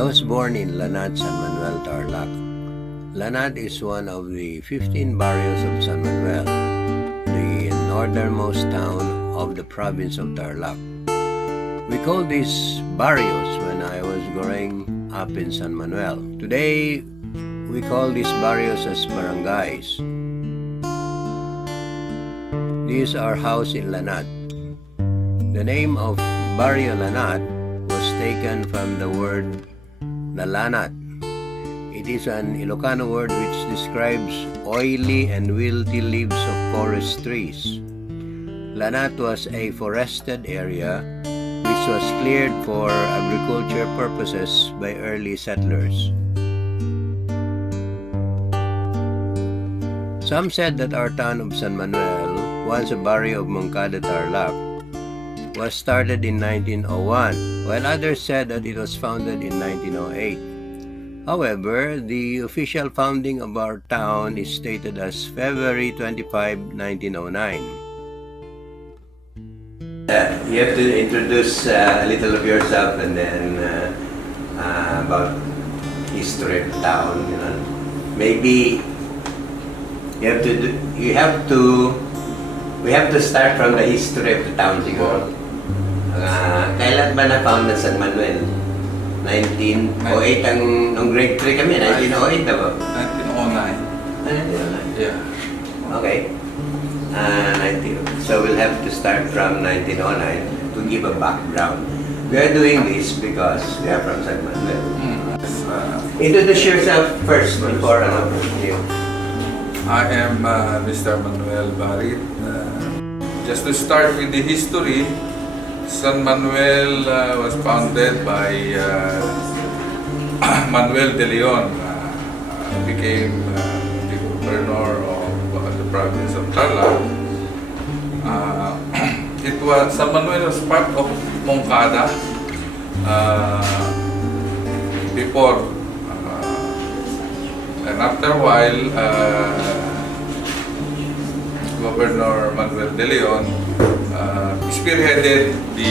I was born in Lanad, San Manuel, Tarlac. Lanad is one of the 15 barrios of San Manuel, the northernmost town of the province of Tarlac. We call these barrios when I was growing up in San Manuel. Today, we call these barrios as barangays. These are housed in Lanad. The name of Barrio Lanad was taken from the word Nalanat. It is an Ilocano word which describes oily and wilty leaves of forest trees. Lanat was a forested area which was cleared for agriculture purposes by early settlers. Some said that our town of San Manuel, once a barrio of Moncada, Tarlac, was started in 1901, while others said that it was founded in 1908. However, the official founding of our town is stated as February 25, 1909. You have to introduce a little of yourself and then about history of the town. You know. Maybe we have to start from the history of the town siguro. Kailan ba na-found na San Manuel? 1908 nung grade 3 kami, 1908 na ba? 1909. Yeah. Okay. So we'll have to start from 1909 to give a background. We are doing this because we are from San Manuel. Introduce yourself first before you. I am Mr. Manuel Barit. Just to start with the history, San Manuel was founded by Manuel de Leon. Became the governor of the province of Tarlac. San Manuel was part of Moncada before, and after a while, Governor Manuel de Leon spearheaded the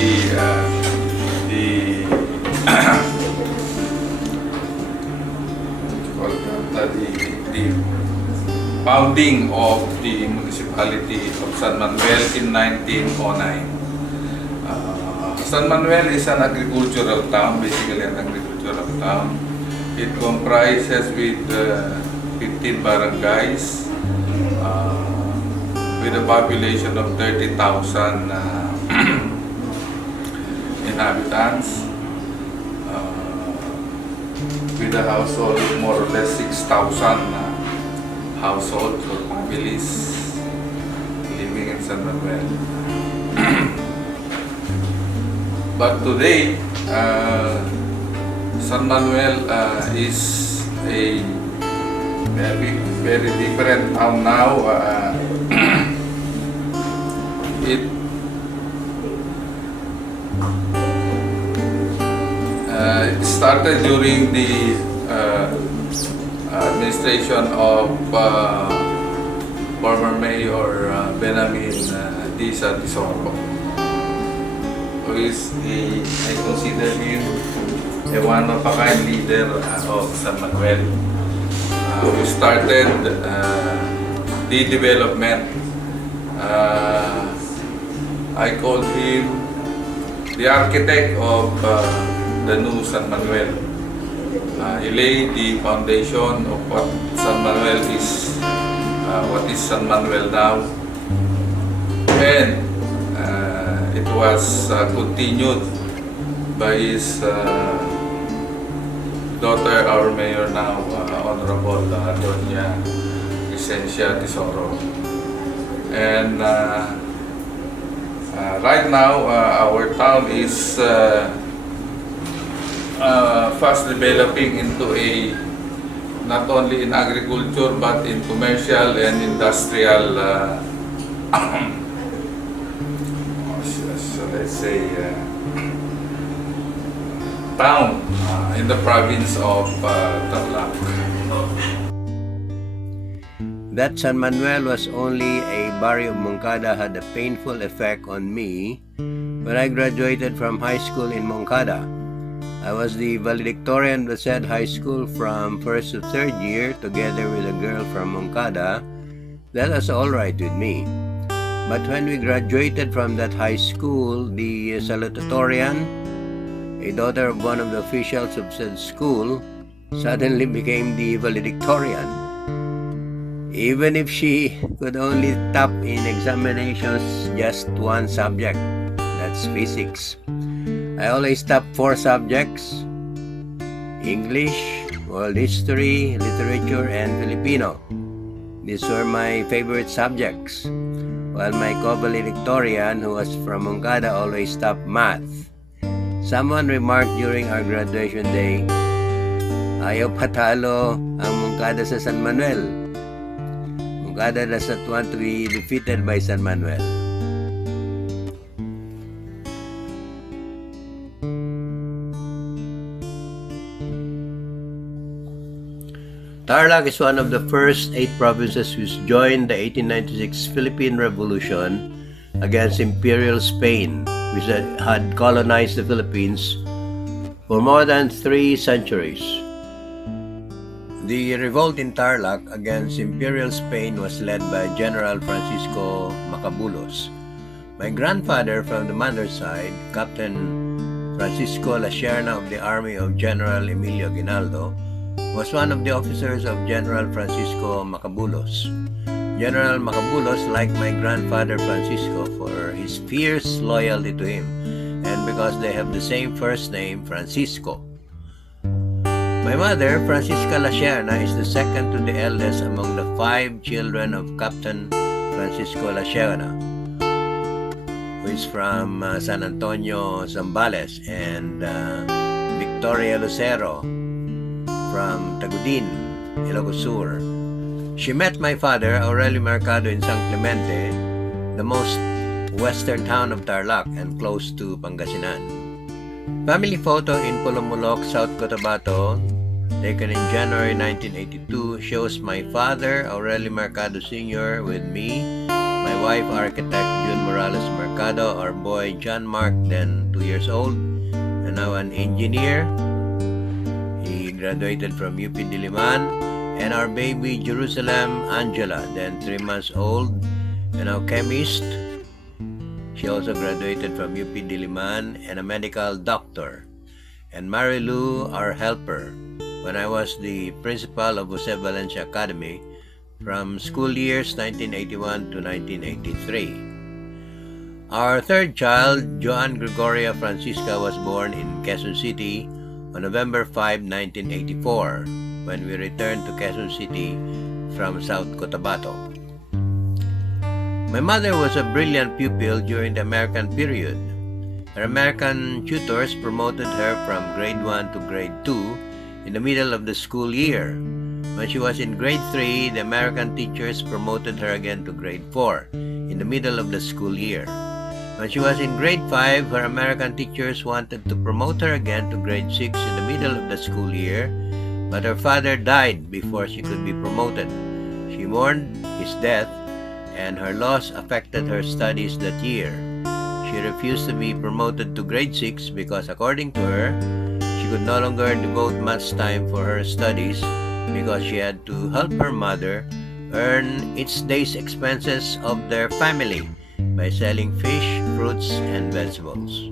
founding of the municipality of San Manuel in 1909. San Manuel is an agricultural town, basically an agricultural town. It comprises with 15 barangays with a population of 30,000 inhabitants, with a household of more or less 6,000 households or families living in San Manuel. But today, San Manuel is a very different town now. It started during the administration of former Mayor Benjamin Disa Tisoro, who is I consider him a one-of-a-kind leader of San Manuel. We started the development. I called him the architect of the new San Manuel. He laid the foundation of what San Manuel is, what is San Manuel now, and it was continued by his daughter, our mayor now, Honorable Doña Licencia Tesoro. And right now, our town is fast developing into a not only in agriculture but in commercial and industrial so let's say town in the province of Tarlac. That San Manuel was only a barrio of Moncada had a painful effect on me when I graduated from high school in Moncada. I was the valedictorian of the said high school from first to third year together with a girl from Moncada. That was alright with me. But when we graduated from that high school, the salutatorian, a daughter of one of the officials of said school, suddenly became the valedictorian. Even if she could only top in examinations just one subject, that's physics. I always top 4 subjects: English, world history, literature, and Filipino. These were my favorite subjects, while my co-valedictorian, who was from Moncada, always topped math. Someone remarked during our graduation day, ayaw patalo ang Moncada sa San Manuel. Moncada does not want to be defeated by San Manuel. Tarlac is one of the first 8 provinces which joined the 1896 Philippine Revolution against Imperial Spain, which had colonized the Philippines for more than 3 centuries. The revolt in Tarlac against Imperial Spain was led by General Francisco Macabulos. My grandfather from the mother's side, Captain Francisco Lasierna of the army of General Emilio Aguinaldo, was one of the officers of General Francisco Macabulos. General Macabulos liked my grandfather Francisco for his fierce loyalty to him and because they have the same first name, Francisco. My mother, Francisca Lasierna, is the second to the eldest among the 5 children of Captain Francisco Lasierna, who is from San Antonio, Zambales, and Victoria Lucero from Tagudin, Ilocos Sur. She met my father, Aurelio Mercado, in San Clemente, the most western town of Tarlac and close to Pangasinan. Family photo in Pulumulok, South Cotabato, taken in January 1982, shows my father, Aurelio Mercado Sr., with me, my wife, architect June Morales Mercado, our boy John Mark, then 2 years old, and now an engineer. He graduated from UP Diliman, and our baby Jerusalem Angela, then 3 months old, and now chemist. She also graduated from UP Diliman and a medical doctor. And Mary Lou, our helper, when I was the principal of Jose Valencia Academy from school years 1981 to 1983. Our third child, Joan Gregoria Francisca, was born in Quezon City on November 5, 1984, when we returned to Quezon City from South Cotabato. My mother was a brilliant pupil during the American period. Her American tutors promoted her from grade 1 to grade 2 in the middle of the school year. When she was in grade 3, the American teachers promoted her again to grade 4 in the middle of the school year. When she was in grade 5, her American teachers wanted to promote her again to grade 6 in the middle of the school year, but her father died before she could be promoted. She mourned his death, and her loss affected her studies that year. She refused to be promoted to grade 6 because, according to her, she could no longer devote much time for her studies because she had to help her mother earn each day's expenses of their family by selling fish, fruits, and vegetables.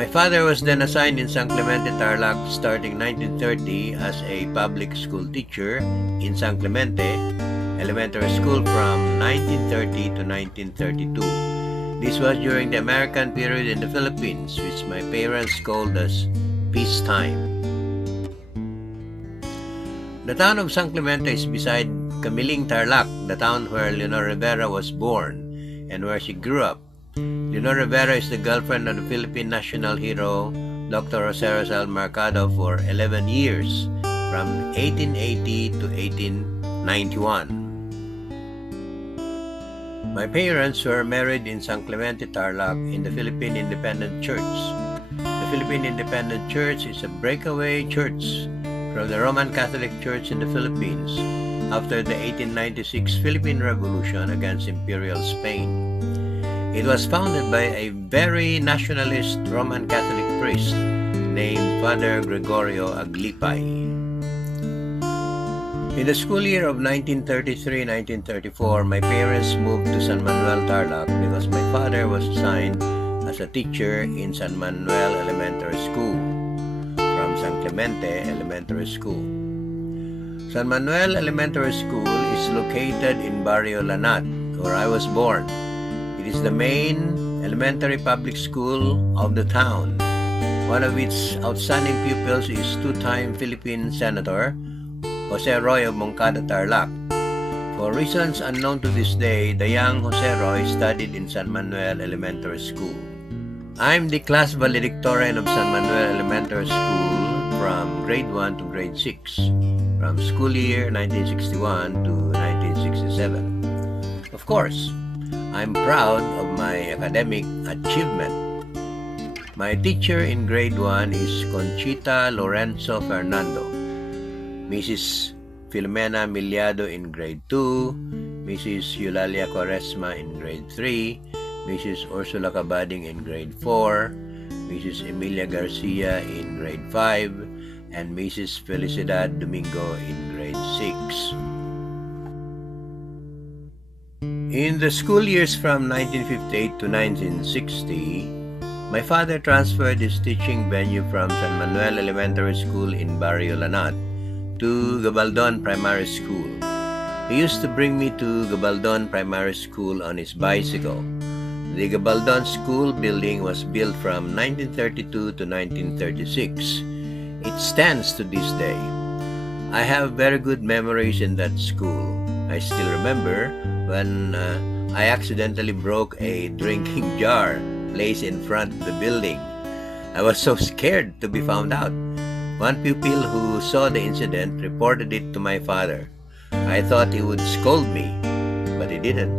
My father was then assigned in San Clemente, Tarlac starting 1930 as a public school teacher in San Clemente Elementary School from 1930 to 1932. This was during the American period in the Philippines, which my parents called as peacetime. The town of San Clemente is beside Camiling, Tarlac, the town where Leonor Rivera was born and where she grew up. Leonor Rivera is the girlfriend of the Philippine national hero Dr. Jose Rizal Mercado for 11 years, from 1880 to 1891. My parents were married in San Clemente, Tarlac in the Philippine Independent Church. The Philippine Independent Church is a breakaway church from the Roman Catholic Church in the Philippines after the 1896 Philippine Revolution against Imperial Spain. It was founded by a very nationalist Roman Catholic priest named Father Gregorio Aglipay. In the school year of 1933-1934, my parents moved to San Manuel, Tarlac because my father was assigned as a teacher in San Manuel Elementary School from San Clemente Elementary School. San Manuel Elementary School is located in Barrio Lanat, where I was born. It is the main elementary public school of the town. One of its outstanding pupils is two-time Philippine Senator Jose Roy of Moncada, Tarlac. For reasons unknown to this day, the young Jose Roy studied in San Manuel Elementary School. I'm the class valedictorian of San Manuel Elementary School from grade 1 to grade 6, from school year 1961 to 1967. Of course, I'm proud of my academic achievement. My teacher in grade 1 is Conchita Lorenzo Fernando, Mrs. Filomena Miliado in grade 2, Mrs. Eulalia Quaresma in grade 3, Mrs. Ursula Cabading in grade 4, Mrs. Emilia Garcia in grade 5, and Mrs. Felicidad Domingo in grade 6. In the school years from 1958 to 1960, my father transferred his teaching venue from San Manuel Elementary School in Barrio Lanat to Gabaldon Primary School. He used to bring me to Gabaldon Primary School on his bicycle. The Gabaldon School building was built from 1932 to 1936. It stands to this day. I have very good memories in that school. I still remember when I accidentally broke a drinking jar placed in front of the building. I was so scared to be found out. One pupil who saw the incident reported it to my father. I thought he would scold me, but he didn't.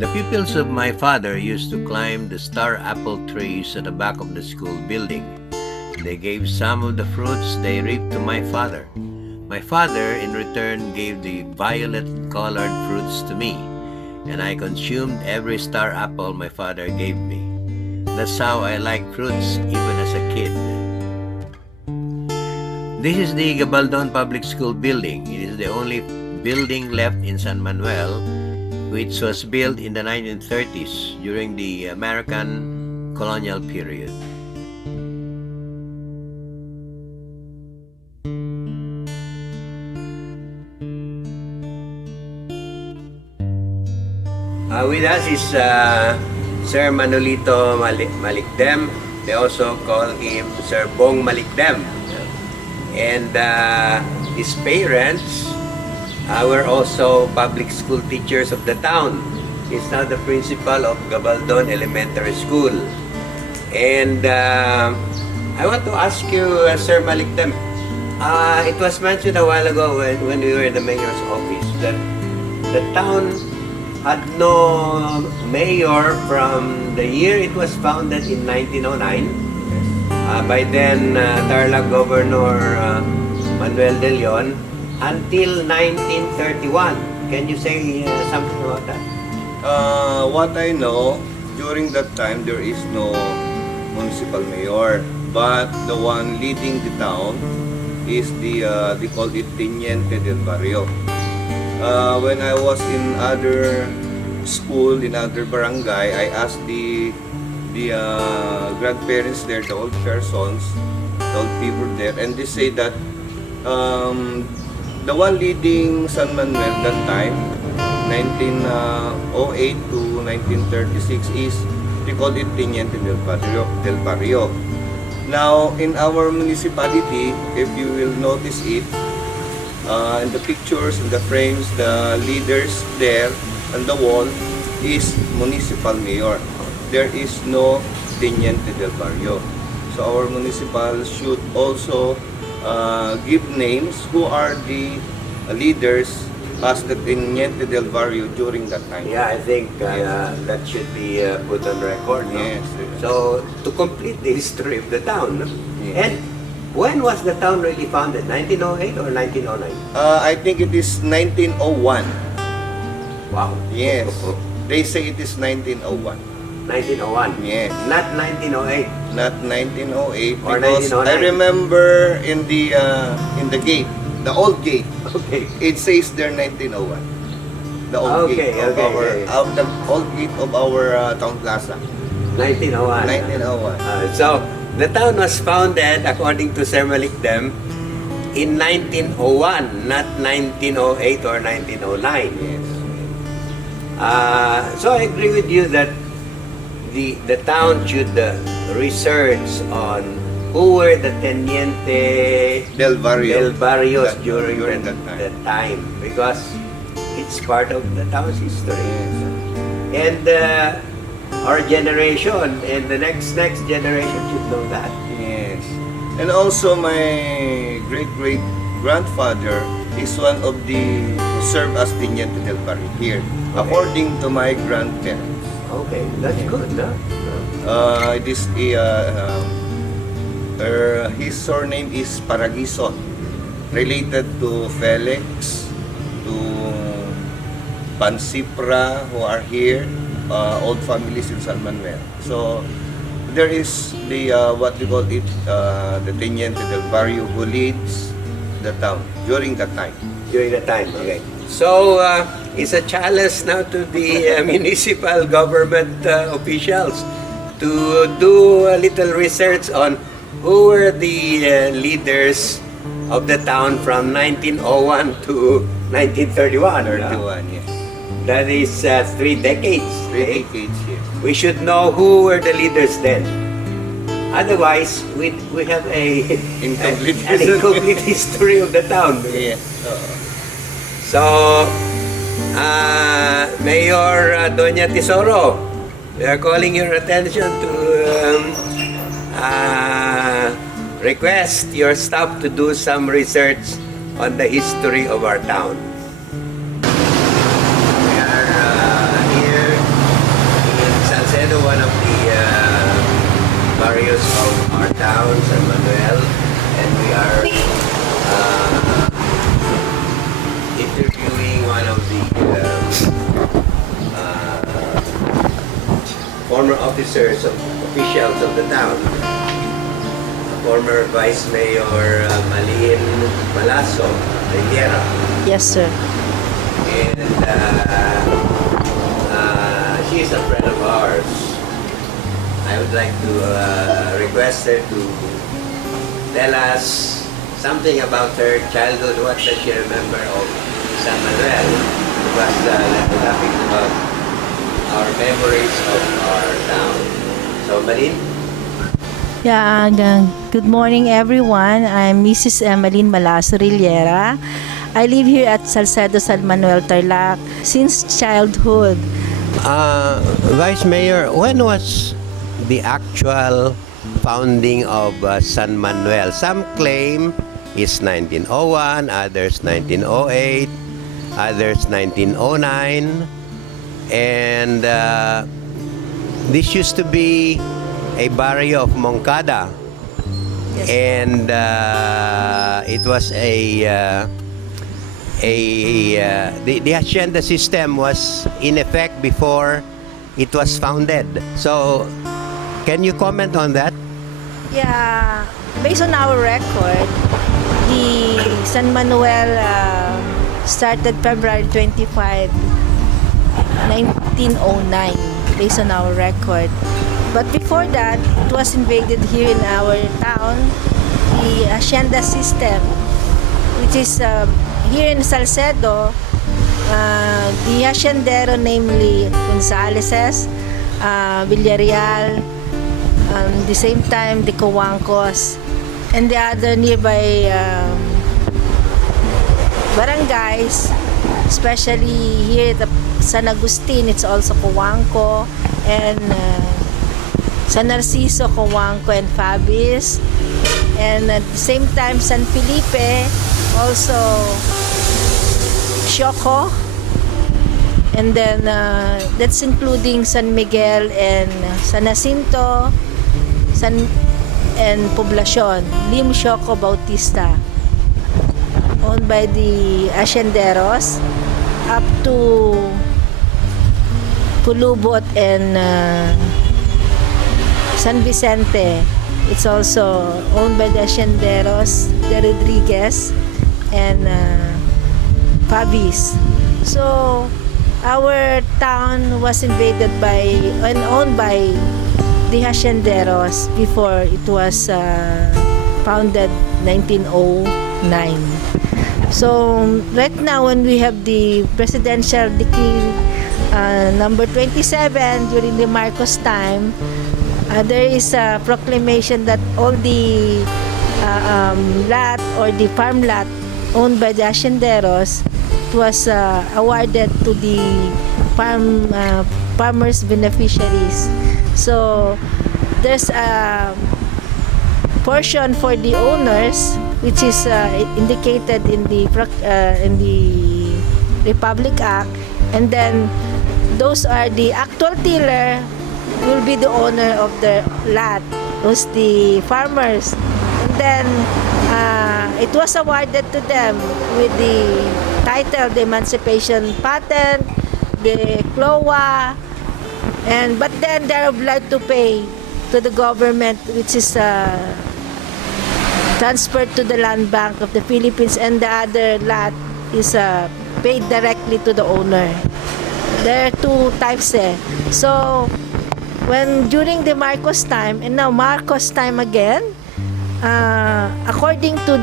The pupils of my father used to climb the star apple trees at the back of the school building. They gave some of the fruits they reaped to my father. My father, in return, gave the violet-colored fruits to me, and I consumed every star apple my father gave me. That's how I like fruits even as a kid. This is the Gabaldon Public School building. It is the only building left in San Manuel. which was built in the 1930s during the American colonial period. With us is Sir Manolito Malikdem. They also call him Sir Bong Malikdem. And his parents were also public school teachers of the town. He's now the principal of Gabaldon Elementary School. And I want to ask you, Sir Malikdem, it was mentioned a while ago when we were in the mayor's office that the town had no mayor from the year it was founded in 1909. By then, Tarlac Governor Manuel de Leon until 1931. Can you say something about that? What I know, during that time there is no municipal mayor, but the one leading the town is they call it Teniente del Barrio. When I was in other school, in other barangay, I asked the grandparents there, the old persons, the old people there, and they say that the one leading San Manuel that time, 1908 to 1936, is they call it Teniente del Barrio. Now, in our municipality, if you will notice it, in the pictures, in the frames, the leaders there on the wall is municipal mayor. There is no Teniente del Barrio. So our municipal should also give names who are the leaders as the Teniente del Barrio during that time. Yeah, I think that should be put on record. No? Yes. So, to complete the history of the town, no? Yes. And when was the town really founded? 1908 or 1909? I think it is 1901. Wow. Yes. They say it is 1901. 1901. Yes. Not 1908. Not 1908 Or because 1909. I remember in the gate, the old gate, Okay. it says there 1901. The old Okay, gate of okay, our the old gate of our town plaza. 1901. 1901. So, the town was founded, according to Sir Malikdem, in 1901, not 1908 or 1909. Yes. So I agree with you that the town should research on who were the Teniente Del Barrio. Barrios That- during during the that time. because it's part of the town's history. Yes. And our generation and the next generation should know that. Yes. And also my great grandfather is one of the who served as Teniente del Barrio here, according to my grandparents. Okay, that's good, no? It is his surname is Paragison, related to Felix, to Pansipra, who are here, old families in San Manuel. So there is the what we call it, the Teniente del Barrio who leads the town during that time. During the time, okay. So, it's a challenge now to the municipal government officials to do a little research on who were the leaders of the town from 1901 to 1931. 31, yes. That is 3 decades. 3 okay? decades, yes. We should know who were the leaders then. Otherwise, we have Incomplete an incomplete history of the town. Yes. So, Mayor Doña Tesoro, we are calling your attention to request your staff to do some research on the history of our town. We are here in Salcedo, one of the barrios of our town, San Manuel, and we are interviewing one of the former officers, officials of the town, former Vice Mayor Malin Malaso, Rivera. Yes, sir. And is a friend of ours. I would like to request her to tell us something about her childhood. What does she remember of San Manuel? Because the topic about our memories of our town. So, Malin? Yeah, good morning everyone. I'm Mrs. Emeline Malaso Rillera. I live here at Salcedo San Manuel, Tarlac since childhood. Vice Mayor, when was the actual founding of San Manuel? Some claim it's 1901, others 1908, others 1909. And this used to be a barrio of Moncada. Yes. And it was the hacienda system was in effect before it was founded. So, can you comment on that? Yeah, based on our record, the San Manuel started February 25, 1909, based on our record. But before that, it was invaded here in our town, the hacienda system, which is here in Salcedo, the haciendero, namely Gonzaleses, Villarreal, the same time the Coancos, and the other nearby barangays, especially here at San Agustin, it's also Coanco, and San Narciso, Coanco, and Fabis, and at the same time San Felipe, also Xoco, and then that's including San Miguel and San Jacinto, and Poblacion, Lim Xoco Bautista, owned by the hacienderos, up to Pulubot and San Vicente. It's also owned by the hacienderos, de Rodriguez and Fabis. So our town was invaded by and owned by the hacienderos before it was founded 1909. So right now, when we have the presidential decree number 27 during the Marcos time, there is a proclamation that all the lot or the farm lot owned by the hacienderos was awarded to the farmers beneficiaries. So there's a portion for the owners, which is indicated in the Republic Act, and then those are the actual tiller will be the owner of the lot, who's the farmers, and then it was awarded to them with the title, the Emancipation Patent, the CLOA, but then they're obliged to pay to the government, which is transferred to the Land Bank of the Philippines, and the other lot is paid directly to the owner. There are two types So when during the Marcos time, and now Marcos time again, according to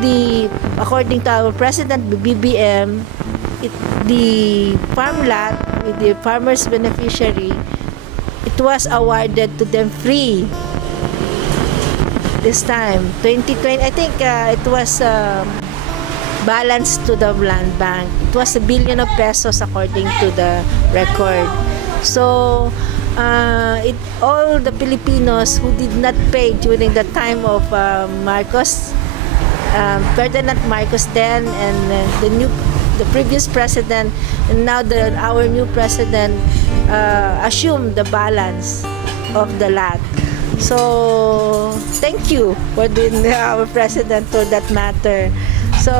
our president, BBM, the farm lot with the farmers beneficiary, it was awarded to them free this time 2020. I think it was balanced to the land bank. It was 1 billion of pesos according to the record. So all the Filipinos who did not pay during the time of Marcos, Ferdinand Marcos then, and the previous president, and now our new president assumed the balance of the lot. So thank you for our president for that matter. So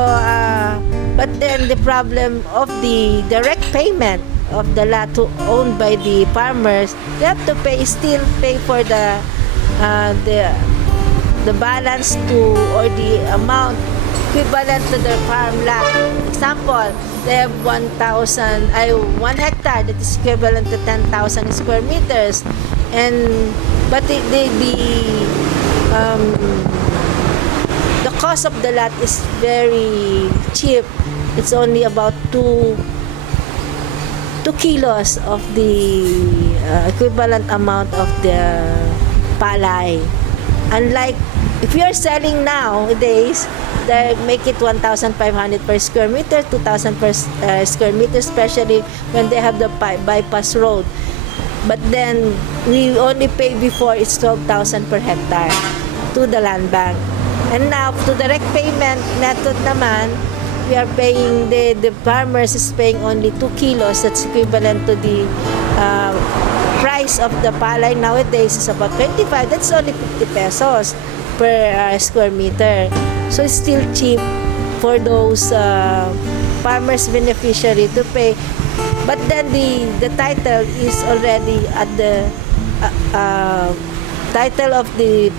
but then the problem of the direct payment of the lot owned by the farmers, they have to still pay for the balance to, or the amount equivalent to their farm lot. Example, they have 1 hectare that is equivalent to 10,000 square meters, and but the cost of the lot is very cheap. It's only about 2 kilos of the equivalent amount of the palay. Unlike if you're selling nowadays, they make it 1,500 per square meter, 2,000 per square meter, especially when they have the bypass road. But then we only pay before it's 12,000 per hectare to the land bank. And now to direct payment method naman, we are paying the farmers is paying only 2 kilos. That's equivalent to the price of the palay nowadays is about 25. That's only 50 pesos per square meter. So it's still cheap for those farmers beneficiary to pay. But then the title is already at the title of the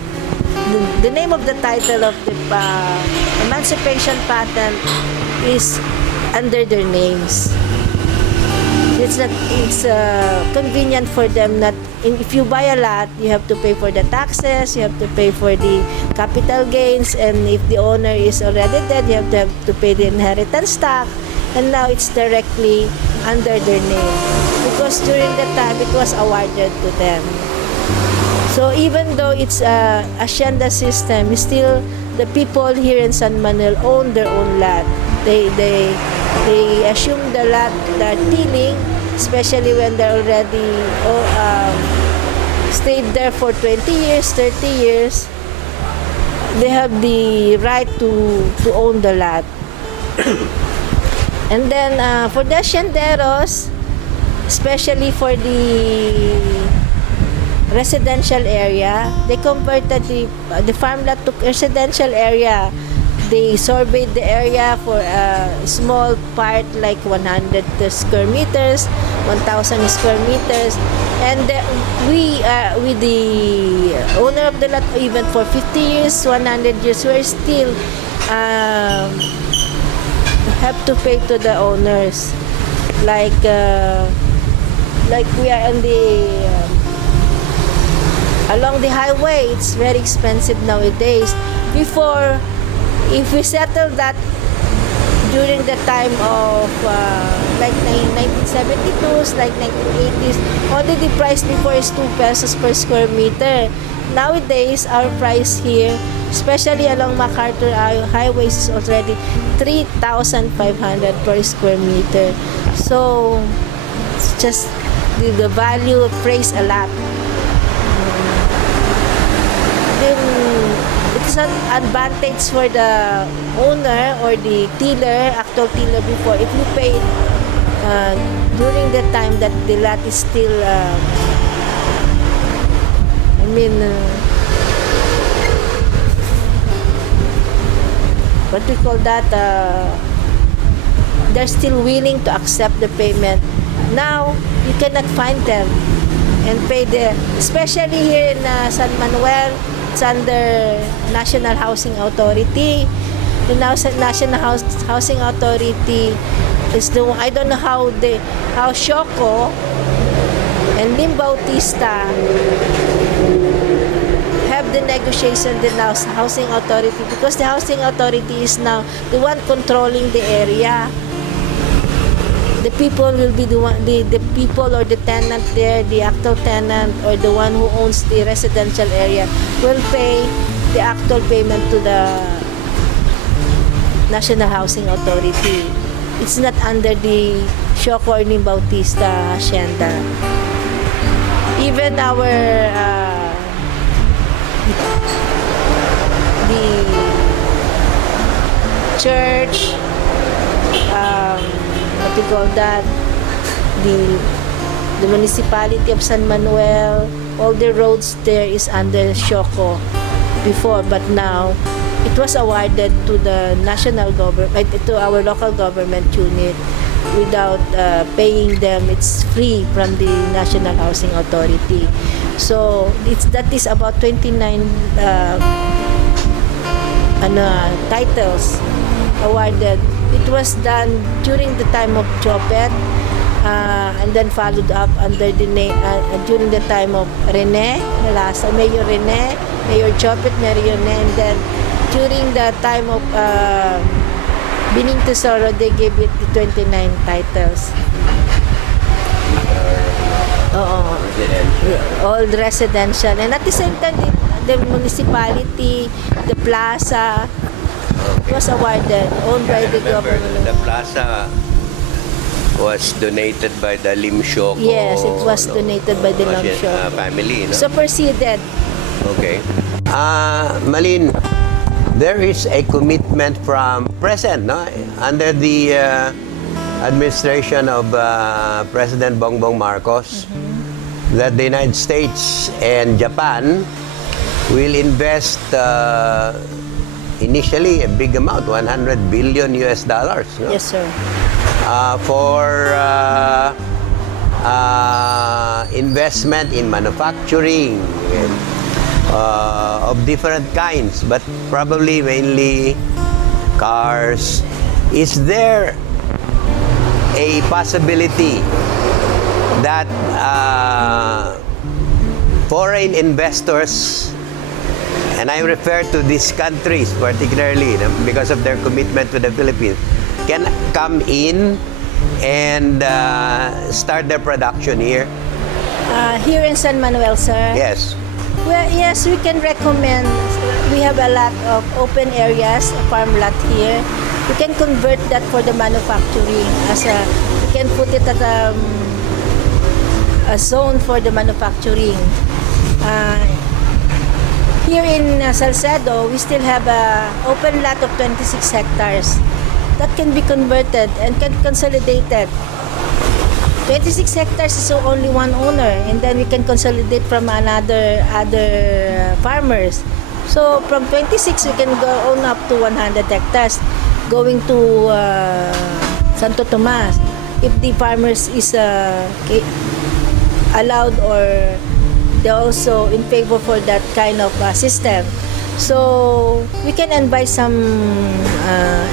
name of the title of the emancipation patent is under their names. It's convenient for them. Not if you buy a lot, you have to pay for the taxes, you have to pay for the capital gains, and if the owner is already dead, you have to pay the inheritance tax. And now it's directly under their name because during the time it was awarded to them. So even though it's a hacienda system, still the people here in San Manuel own their own lot. They assume the lot they're tilling, especially when they're already stayed there for 20 years, 30 years. They have the right to own the lot. And then for the hacienderos, especially for the residential area, they converted the farmland to residential area. They surveyed the area for a small part like 100 square meters, 1,000 square meters, and we with the owner of the lot, even for 50 years, 100 years, we're still have to pay to the owners. Like we are on the along the highway, it's very expensive nowadays. Before, if we settle that during the time of like 1972s, like 1980s, only the price before is 2 pesos per square meter. Nowadays, our price here, especially along MacArthur highways, is already 3,500 per square meter. So, it's just the value praise a lot. Then it's an advantage for the owner or the tiller, actual tiller before, if you pay during the time that the lot is still what we call that, they're still willing to accept the payment. Now you cannot find them and pay especially here in San Manuel. It's under National Housing Authority. The National Housing Authority is I don't know how Shoko and Lim Bautista have the negotiation with the Housing Authority, because the Housing Authority is now the one controlling the area. The people will be the one, the people or the tenant there, the actual tenant or the one who owns the residential area will pay the actual payment to the National Housing Authority. It's not under the Shoko or Lim Bautista hacienda. Even our the church, what we call that, the municipality of San Manuel, all the roads there is under Shoko before, but now it was awarded to the national government, to our local government unit without paying them. It's free from the National Housing Authority. So that is about 29 titles awarded. It was done during the time of Jopet, and then followed up under the name during the time of Rene Malasa, Mayor Rene, Mayor Jopet, Mayor Rene, and then during the time of Bining Tesoro, they gave it the 29 titles. Oo. All residential. And at the same time, the municipality, the plaza, was awarded, owned by the government. The plaza was donated by the Lim Sioko. Yes, it was donated by the Lim Sioko family. No? Superseded. Okay. Malin, there is a commitment from present, no, under the administration of President Bongbong Marcos, that the United States and Japan will invest initially a big amount, 100 billion US dollars. No? Yes, sir. For investment in manufacturing of different kinds, but probably mainly cars. Is there a possibility that foreign investors, and I refer to these countries particularly because of their commitment to the Philippines, can come in and start their production here? Here in San Manuel, sir? Yes. Well, yes, we can recommend. We have a lot of open areas, a farm lot here. We can convert that for the manufacturing. We can put it at a zone for the manufacturing. Here in Salcedo, we still have a open lot of 26 hectares that can be converted and can be consolidated. 26 hectares is only one owner, and then we can consolidate from other farmers. So from 26, we can go own up to 100 hectares, going to Santo Tomas. If the farmers is allowed, or they're also in favor for that kind of system. So we can invite some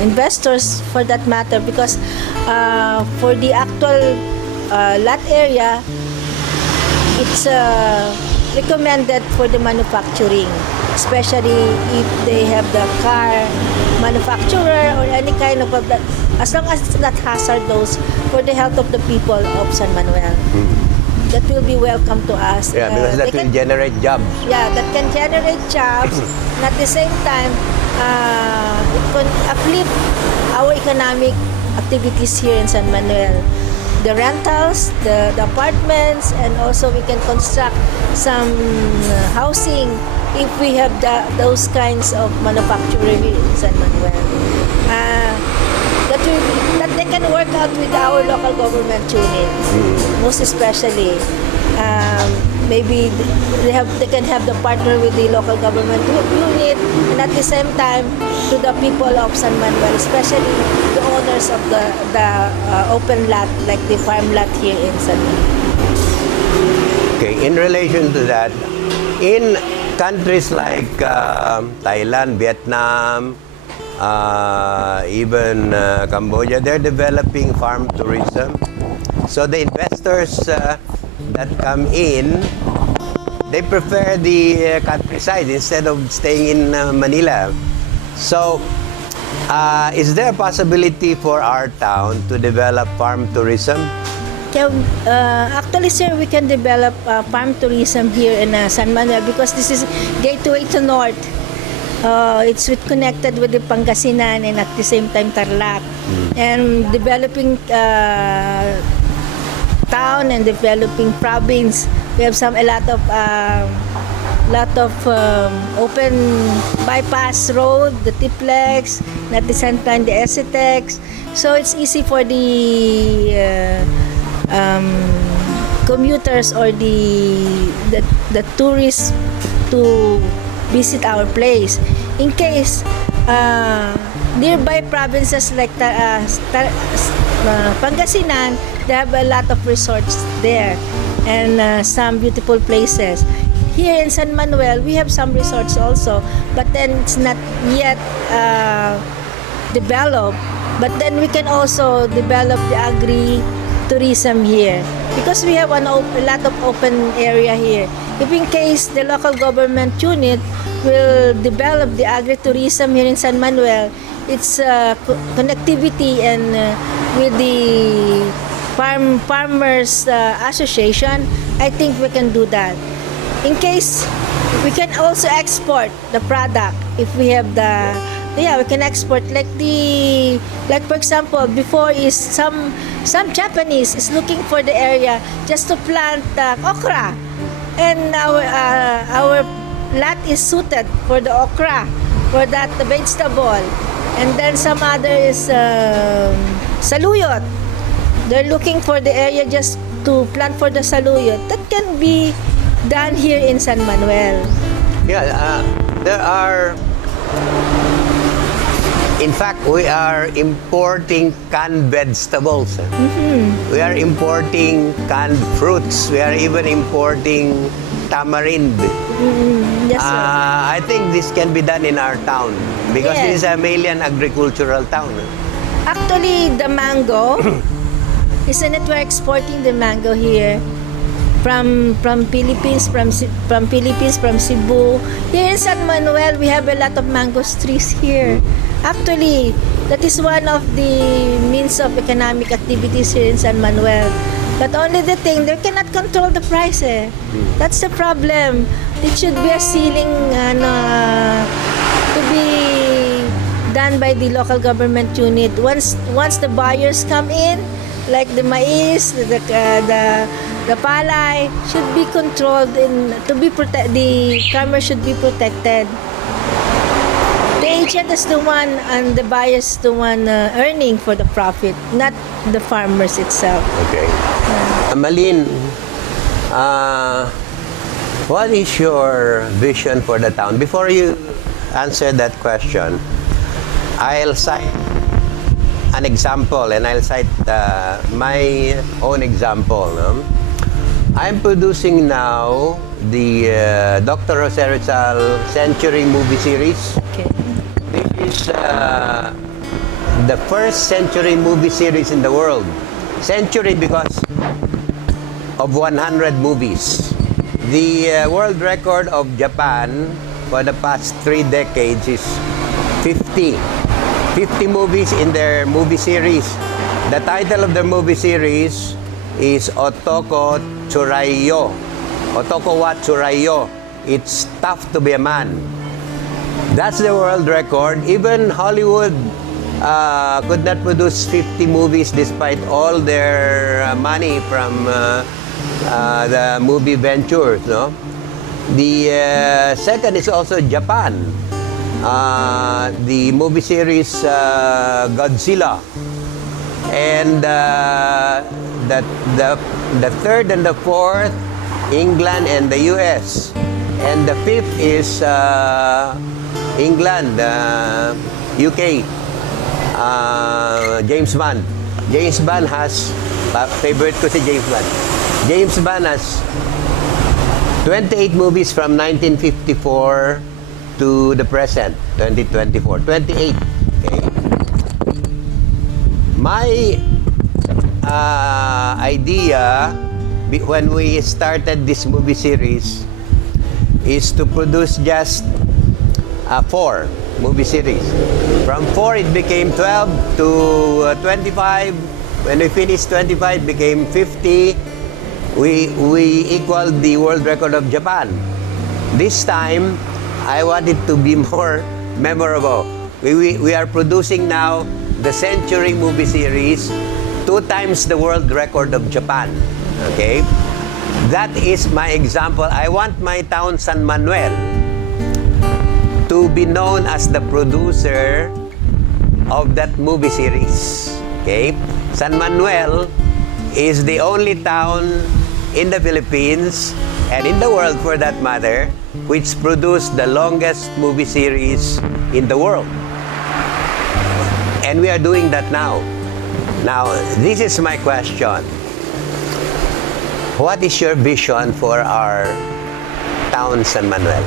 investors for that matter, because for the actual lot area, it's recommended for the manufacturing, especially if they have the car manufacturer or any kind of as long as it's not hazardous for the health of the people of San Manuel. That will be welcome to us. Yeah, because that will generate jobs. Yeah, that can generate jobs, and at the same time, it can uplift our economic activities here in San Manuel. The rentals, the apartments, and also we can construct some housing if we have those kinds of manufacturing in San Manuel. That they can work out with our local government unit, most especially. Maybe they can have the partner with the local government unit, and at the same time to the people of San Manuel, especially the owners of the open lot, like the farm lot here in San Manuel. Okay, in relation to that, in countries like Thailand, Vietnam, even Cambodia, they're developing farm tourism. So the investors that come in, they prefer the countryside instead of staying in Manila. So, is there a possibility for our town to develop farm tourism? Actually, sir, we can develop farm tourism here in San Manuel, because this is gateway to north. It's connected with the Pangasinan and at the same time Tarlac. And developing town and developing province, we have a lot of open bypass road, the Tiplex, and at the same time the Esitex. So it's easy for the commuters or the tourists to visit our place. In case nearby provinces like Pangasinan, they have a lot of resorts there and some beautiful places. Here in San Manuel, we have some resorts also, but then it's not yet develop, but then we can also develop the agri-tourism here because we have a lot of open area here. If in case the local government unit will develop the agri-tourism here in San Manuel, its connectivity and with the farmers association, I think we can do that. In case we can also export the product if we have we can export like for example before is some Japanese is looking for the area just to plant okra, and our lot is suited for the okra, for that vegetable, and then some other is saluyot. They're looking for the area just to plant for the saluyot. That can be done here in San Manuel. Yeah, there are. In fact, we are importing canned vegetables. We are importing canned fruits. We are even importing tamarind. Yes, sir. I think this can be done in our town because Yes. it is a Malian agricultural town. Actually, the mango, isn't it? We're exporting the mango here from Philippines, from Cebu. Here in San Manuel, we have a lot of mango trees here. Actually, that is one of the means of economic activities here in San Manuel. But only the thing, they cannot control the price. That's the problem. It should be a ceiling to be done by the local government unit. Once the buyers come in, like the mais, the palay, should be controlled the farmer should be protected. The agent is the one and the buyer is the one earning for the profit, not the farmers itself. Okay. Malin, what is your vision for the town? Before you answer that question, I'll cite an example and I'll cite my own example. I'm producing now the Dr. Jose Rizal Century movie series. Okay. This is the first century movie series in the world. Century because of 100 movies. The world record of Japan for the past 3 decades is 50 movies in their movie series. The title of the movie series is Otoko Tsuraiyo. Otoko wa Tsuraiyo. It's tough to be a man. That's the world record. Even Hollywood could not produce 50 movies despite all their money from the movie ventures. No? The second is also Japan. The movie series Godzilla. And the third and the fourth, England and the US. And the fifth is England, UK, James Bond. James Bond has, favorite ko si James Bond. James Bond has 28 movies from 1954 to the present, 2024. 28. Okay. My idea when we started this movie series is to produce just 4 movie series. From 4 it became 12 to 25. When we finished 25, it became 50. We equaled the world record of Japan. This time, I want it to be more memorable. We are producing now the Century movie series, 2 times the world record of Japan. Okay? That is my example. I want my town, San Manuel, to be known as the producer of that movie series. Okay? San Manuel is the only town in the Philippines and in the world for that matter which produced the longest movie series in the world. And we are doing that now. Now, this is my question. What is your vision for our town, San Manuel?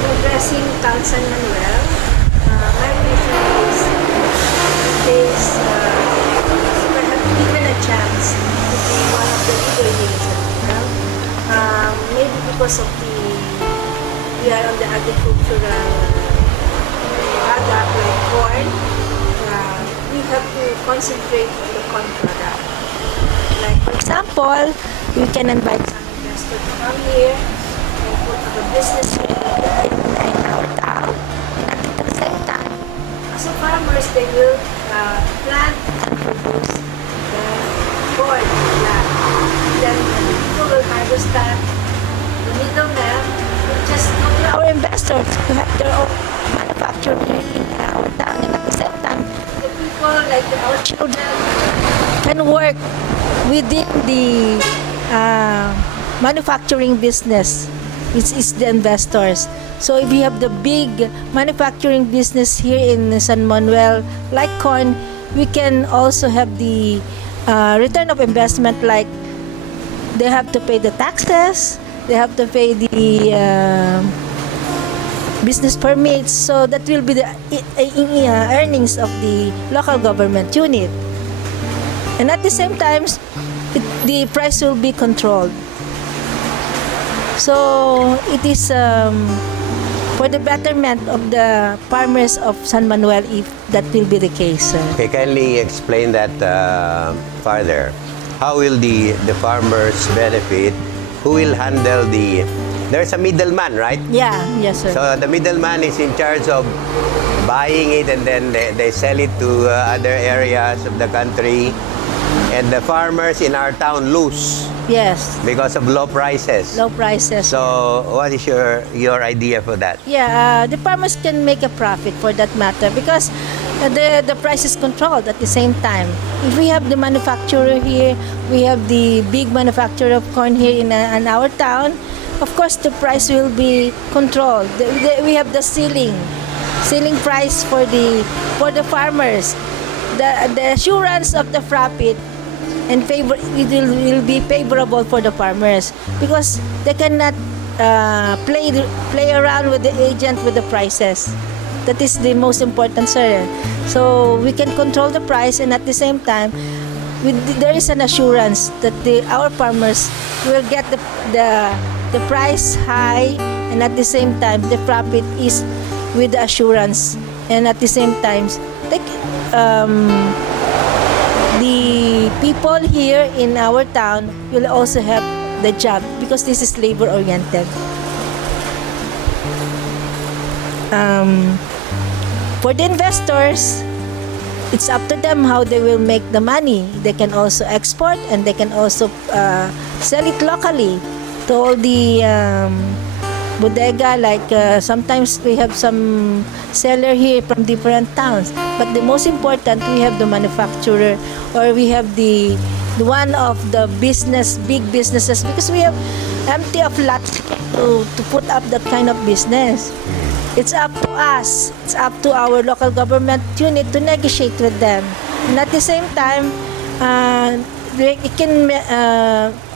Progressing town San Manuel. the leader here in San Manuel. Maybe because of we are on the agricultural product like corn, we have to concentrate on the corn product. Like for example, we can invite some investors to come here and put up a business in our town. And at the same time, as a farmers, they will plant and produce the corn plant. Then when the people will harvest that, the middleman will just go to our investors to have their own manufacturing in our town. And at the same time, the people, like our children, can work within the manufacturing business. It's the investors. So if you have the big manufacturing business here in San Manuel, like corn, we can also have the return of investment, like they have to pay the taxes, they have to pay the business permits, so that will be the earnings of the local government unit. And at the same time, the price will be controlled. So it is for the betterment of the farmers of San Manuel, if that will be the case. Okay, kindly explain that further. How will the farmers benefit? Who will handle there's a middleman, right? Yeah, yes, sir. So the middleman is in charge of buying it, and then they sell it to other areas of the country. And the farmers in our town lose Yes, because of low prices. low prices. So what is your idea for that? Yeah, the farmers can make a profit for that matter, because the price is controlled at the same time. If we have the manufacturer here, we have the big manufacturer of corn here in our town, of course the price will be controlled. We have the ceiling price for the farmers. The assurance of the profit and it will be favorable for the farmers, because they cannot play around with the agent with the prices. That is the most important, sir. So we can control the price, and at the same time, there is an assurance that our farmers will get the price high, and at the same time the profit is with the assurance, and at the same time the people here in our town will also have the job, because this is labor oriented. For the investors, it's up to them how they will make the money. They can also export, and they can also sell it locally to all the bodega. Like sometimes we have some seller here from different towns, but the most important, we have the manufacturer, or we have the one of the big businesses, because we have empty of lots to put up that kind of business. It's up to us, it's up to our local government unit to negotiate with them. And at the same time, it can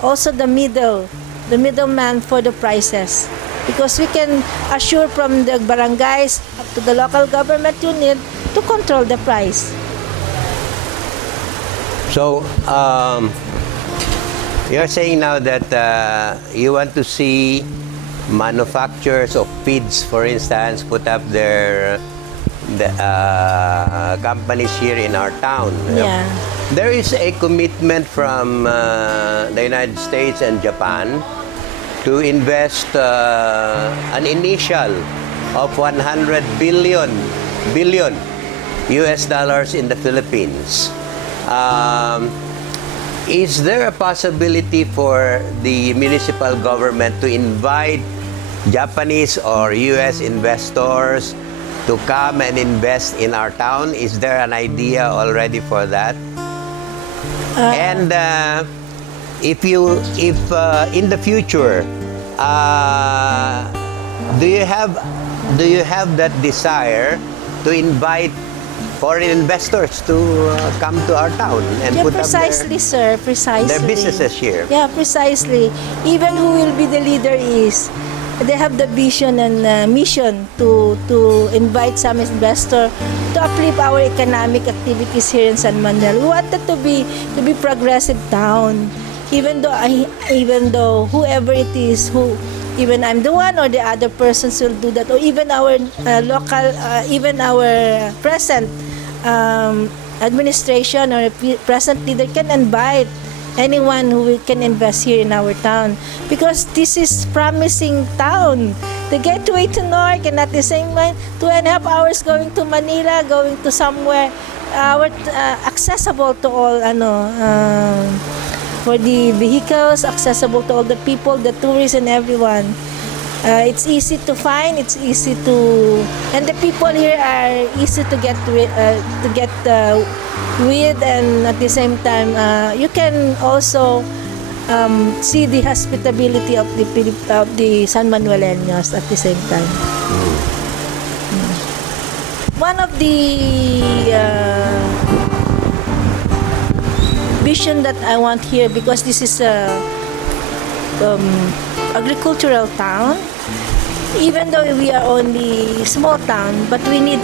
also the middleman for the prices, because we can assure from the barangays up to the local government unit to control the price. So you're saying now that you want to see manufacturers of feeds, for instance, put up the companies here in our town. Yeah. There is a commitment from the United States and Japan to invest an initial of 100 billion US dollars in the Philippines. Is there a possibility for the municipal government to invite Japanese or US investors to come and invest in our town? Is there an idea already for that? And if in the future, do you have that desire to invite foreign investors to come to our town and put Precisely, sir. Precisely. their businesses here? Yeah, precisely. Even who will be the leader is, they have the vision and mission to invite some investor to uplift our economic activities here in San Manuel. We wanted to be progressive town. even though whoever it is, who even I'm the one or the other persons will do that, or even our local, even our present administration or present leader can invite anyone who can invest here in our town, because this is promising town. The gateway to North, and at the same time 2.5 hours going to Manila, going to somewhere accessible to all, for the vehicles, accessible to all the people, the tourists and everyone. It's easy to find, it's easy to, and the people here are easy to get with, and at the same time, you can also see the hospitality of the San Manueleños at the same time. One of the vision that I want here, because this is a agricultural town, even though we are only small town, but we need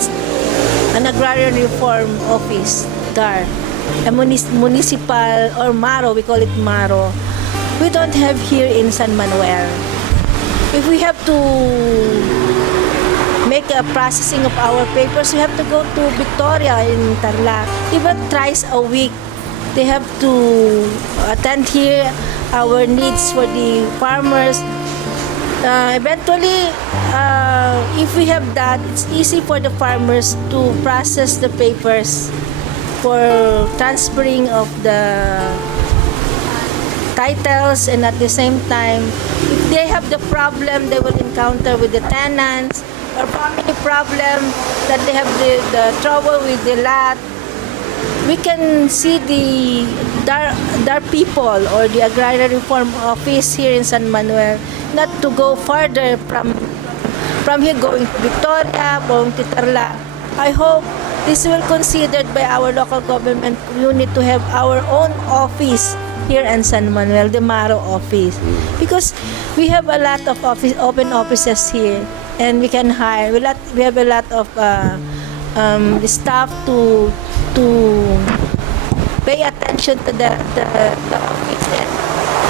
an agrarian reform office there, a municipal or MARO, we call it MARO. We don't have here in San Manuel. If we have to make a processing of our papers, we have to go to Victoria in Tarlac, even thrice a week. They have to attend here our needs for the farmers. Eventually, if we have that, it's easy for the farmers to process the papers for transferring of the titles, and at the same time, if they have the problem they will encounter with the tenants, or family problem that they have the trouble with the lot, we can see the DAR people or the Agrarian Reform Office here in San Manuel, not to go further from here, going to Victoria, going to Tarlac. I hope this will considered by our local government unit to have our own office here in San Manuel, the MARO office, because we have a lot of open offices here, and we can hire. We have a lot of staff to pay attention to the office.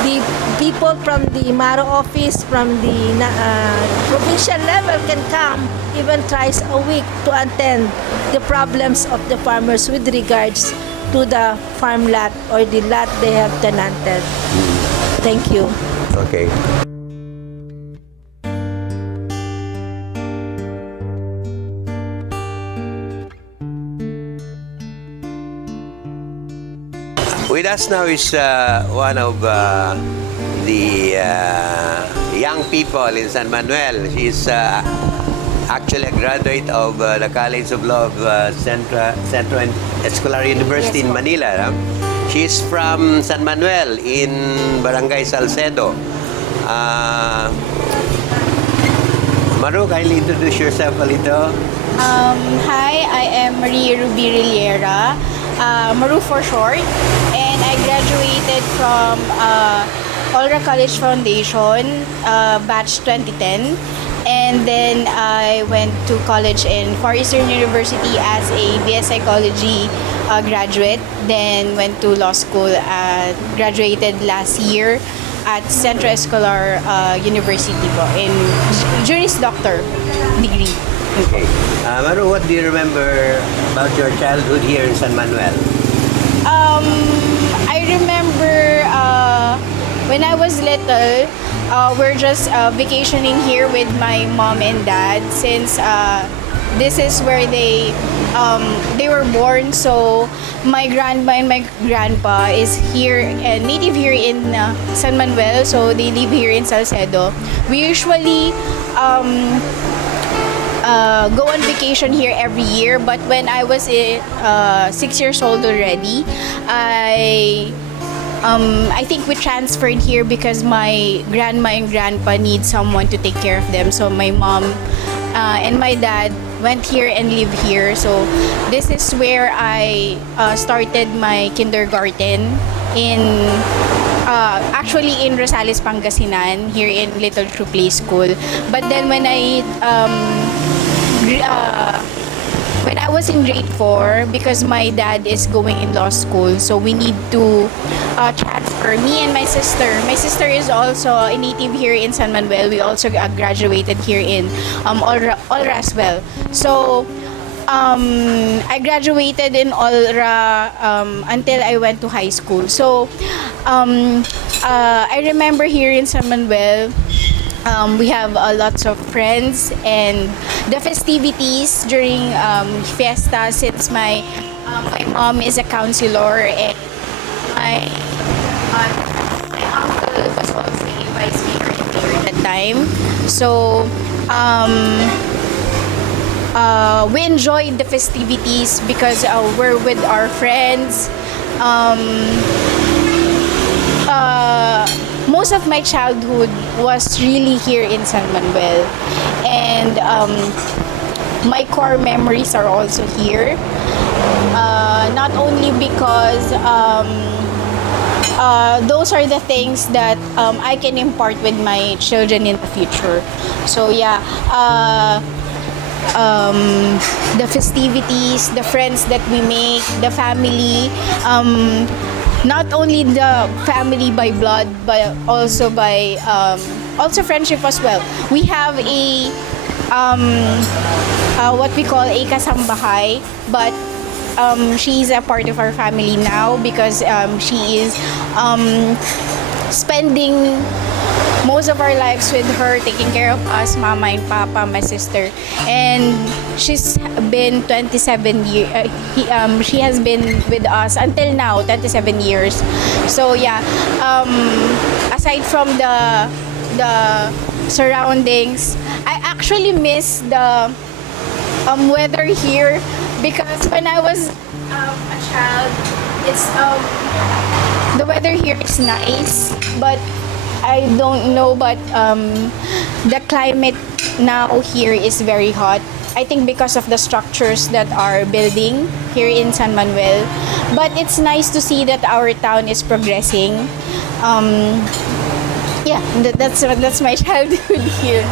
The people from the MARO office, from the provincial level, can come even thrice a week to attend the problems of the farmers with regards to the farm lot or the lot they have tenanted. Thank you. Okay. With us now is one of the young people in San Manuel. She's actually a graduate of the College of Law of Centro Escolar University in Manila. She's from San Manuel in Barangay Salcedo. Maru, kindly introduce yourself a little. Hi, I am Marie Ruby Riliera, Maru for short, and I graduated from Olra College Foundation, batch 2010, and then I went to college in Far Eastern University as a BS Psychology graduate, then went to law school, graduated last year at Centro Escolar University po, in Juris Doctor degree. Okay. Maru, what do you remember about your childhood here in San Manuel? I remember when I was little, we're just vacationing here with my mom and dad, since this is where they were born. So my grandma and my grandpa is here, native here in San Manuel, so they live here in Salcedo. We usually go on vacation here every year, but when I was 6 years old already, I think we transferred here because my grandma and grandpa need someone to take care of them. So my mom and my dad went here and live here. So this is where I started my kindergarten in actually in Rosales, Pangasinan, here in Little True Play School. But then when I when I was in grade 4, because my dad is going in law school, so we need to transfer me and my sister. My sister is also a native here in San Manuel. We also graduated here in Olra as well. So I graduated in Olra until I went to high school. So I remember here in San Manuel, we have lots of friends, and the festivities during fiesta, since my mom is a counselor, and my uncle was also a vice mayor at that time. So we enjoyed the festivities because we're with our friends. Most of my childhood was really here in San Manuel, and my core memories are also here. Not only because those are the things that I can impart with my children in the future. So yeah, the festivities, the friends that we make, the family, not only the family by blood, but also by also friendship as well. We have a what we call a kasambahay, but she's a part of our family now because she is spending most of our lives with her, taking care of us, mama and papa, my sister, and she's been 27 years. She has been with us until now, 27 years. So yeah, aside from the surroundings, I actually miss the weather here because when I was a child, it's the weather here is nice, but I don't know, but the climate now here is very hot. I think because of the structures that are building here in San Manuel. But it's nice to see that our town is progressing. Yeah, that's my childhood here.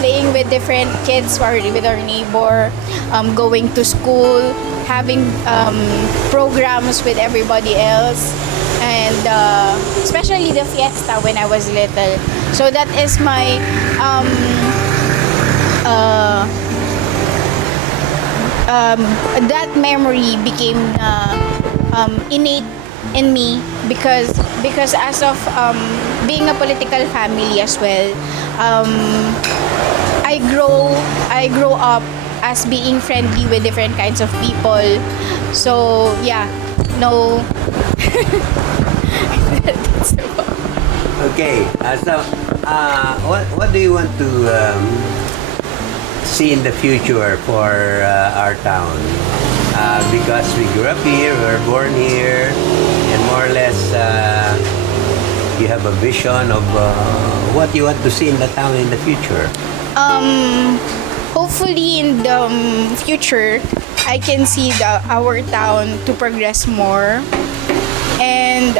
Playing with different kids or with our neighbor, going to school, having programs with everybody else, and especially the fiesta when I was little. So that is my that memory became innate in me because as of being a political family as well, I grow up as being friendly with different kinds of people. So yeah, no. That's about. Okay, so what do you want to see in the future for our town? Because we grew up here, we were born here, and more or less you have a vision of what you want to see in the town in the future. Hopefully in the future, I can see our town to progress more, and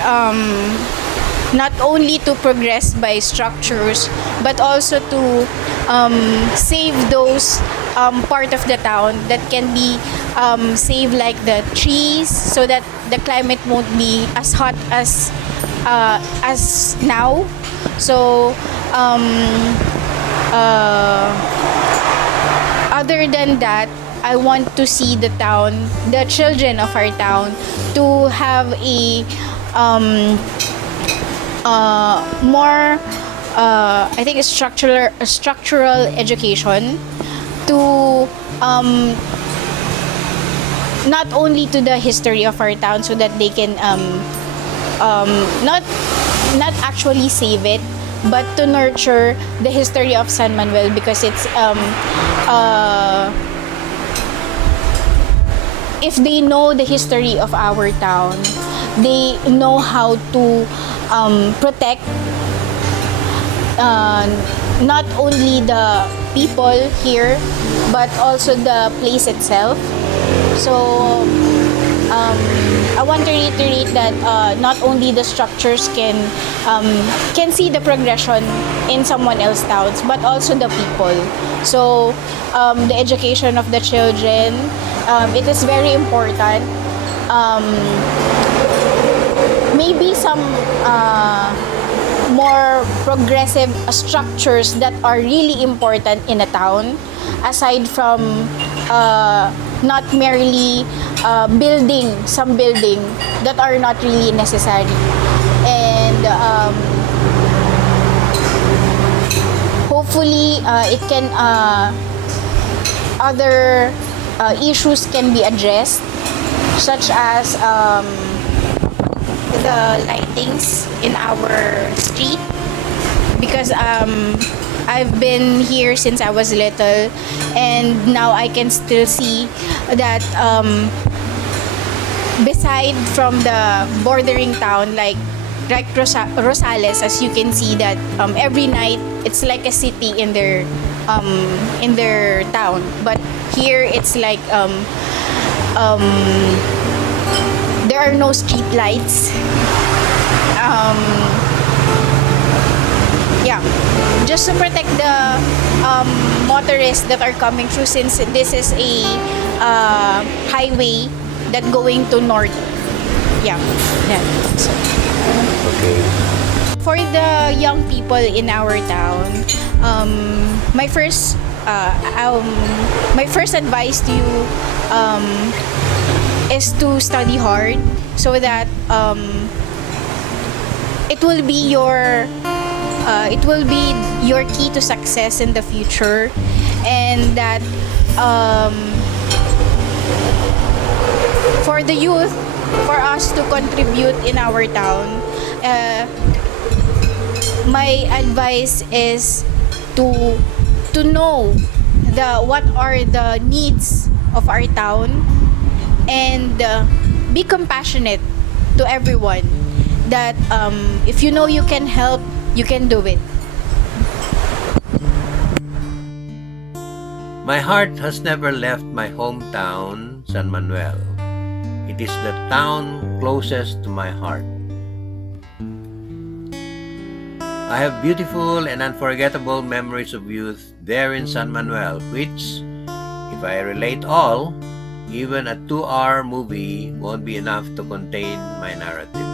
not only to progress by structures, but also to save those part of the town that can be saved, like the trees, so that the climate won't be as hot as now. So other than that, I want to see the town, the children of our town, to have a more I think a structural education to not only to the history of our town, so that they can not actually save it, but to nurture the history of San Manuel, because it's if they know the history of our town, they know how to protect not only the people here, but also the place itself. So I want to reiterate that not only the structures can see the progression in someone else's towns, but also the people. So the education of the children, it is very important. Maybe some more progressive structures that are really important in a town, aside from not merely building that are not really necessary. And hopefully it can other issues can be addressed, such as the lightings in our street, because I've been here since I was little, and now I can still see that beside from the bordering town, like Rosales, as you can see that every night it's like a city in their town, but here it's like there are no street lights. Yeah, just to protect the motorists that are coming through, since this is a highway that going to north. Yeah. So, Okay. for the young people in our town, my first advice to you is to study hard, so that it will be your key to success in the future, and that for the youth, for us to contribute in our town, my advice is to know what are the needs of our town, and be compassionate to everyone, that if you know you can help, you can do it. My heart has never left my hometown, San Manuel. It is the town closest to my heart. I have beautiful and unforgettable memories of youth there in San Manuel, which, if I relate all, even a 2-hour movie won't be enough to contain my narrative.